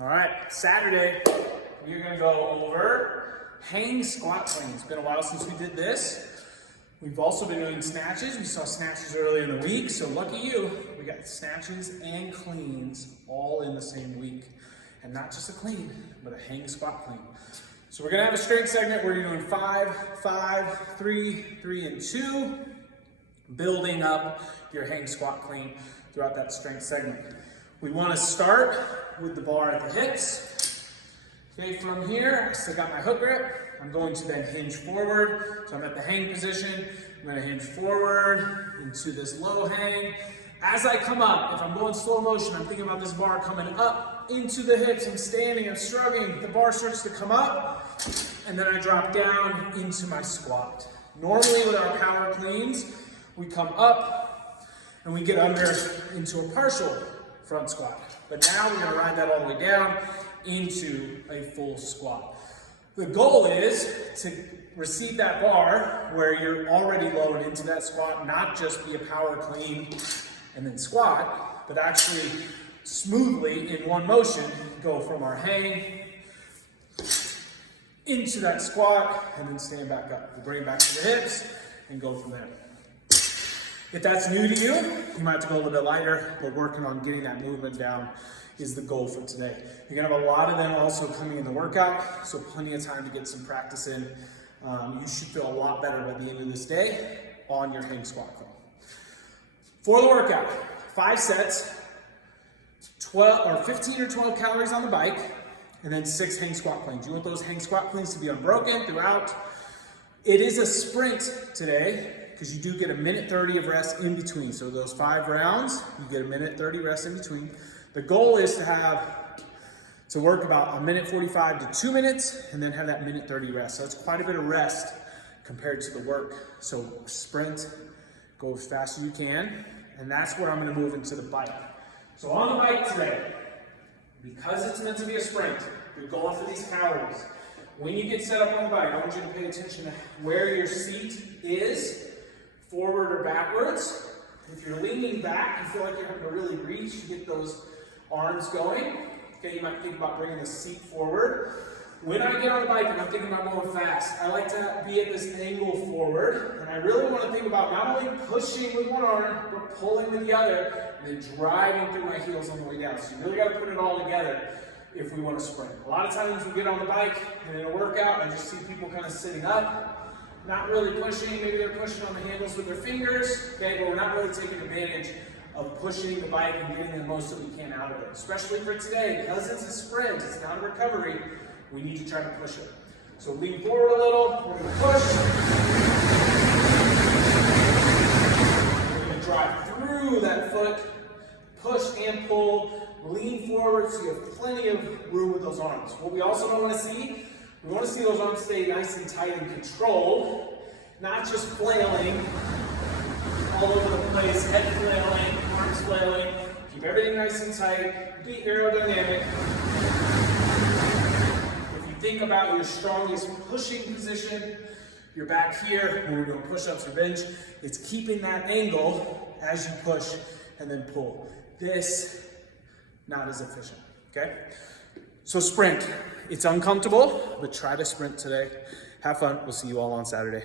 All right, Saturday, we're gonna go over hang squat clean. It's been a while since we did this. We've also been doing snatches. We saw snatches earlier in the week, so lucky you, we got snatches and cleans all in the same week. And not just a clean, but a hang squat clean. So we're gonna have a strength segment where you're doing 5, 5, 3, 3, and 2, building up your hang squat clean throughout that strength segment. We wanna start with the bar at the hips. Okay, from here, I still got my hook grip. I'm going to then hinge forward. So I'm at the hang position. I'm gonna hinge forward into this low hang. As I come up, if I'm going slow motion, I'm thinking about this bar coming up into the hips. I'm standing, I'm shrugging. The bar starts to come up, and then I drop down into my squat. Normally with our power cleans, we come up and we get under into a partial front squat. But now we're gonna ride that all the way down into a full squat. The goal is to receive that bar where you're already lowered into that squat, not just be a power clean and then squat, but actually smoothly in one motion go from our hang into that squat and then stand back up. We bring it back to the hips and go from there. If that's new to you, you might have to go a little bit lighter, but working on getting that movement down is the goal for today. You're gonna have a lot of them also coming in the workout, so plenty of time to get some practice in. You should feel a lot better by the end of this day on your hang squat clean. For the workout, 5 sets, 15 or 12 calories on the bike, and then 6 hang squat cleans. You want those hang squat cleans to be unbroken throughout. It is a sprint today, because you do get a minute 30 of rest in between. So those 5 rounds, you get a minute 30 rest in between. The goal is to work about a minute 45 to 2 minutes, and then have that minute 30 rest. So it's quite a bit of rest compared to the work. So sprint, go as fast as you can, and that's what I'm gonna move into the bike. So on the bike today, because it's meant to be a sprint, you're going for these calories. When you get set up on the bike, I want you to pay attention to where your seat is, forward or backwards. If you're leaning back, you feel like you're having to really reach to get those arms going. Okay, you might think about bringing the seat forward. When I get on the bike and I'm thinking about going fast, I like to be at this angle forward, and I really want to think about not only pushing with one arm, but pulling with the other, and then driving through my heels on the way down. So you really got to put it all together if we want to sprint. A lot of times we get on the bike and in a workout, I just see people kind of sitting up, not really pushing. Maybe they're pushing on the handles with their fingers, okay, but we're not really taking advantage of pushing the bike and getting the most that we can out of it. Especially for today, because it's a sprint, it's not a recovery, we need to try to push it. So lean forward a little, we're gonna push. We're gonna drive through that foot, push and pull, lean forward so you have plenty of room with those arms. What we also don't wanna see, we wanna see those arms stay nice and tight and controlled, not just flailing all over the place, head flailing, arms flailing. Keep everything nice and tight, be aerodynamic. If you think about your strongest pushing position, you're back here, when we're doing push-ups or bench, it's keeping that angle as you push and then pull. This, not as efficient, okay? So sprint, it's uncomfortable, but try to sprint today. Have fun, we'll see you all on Saturday.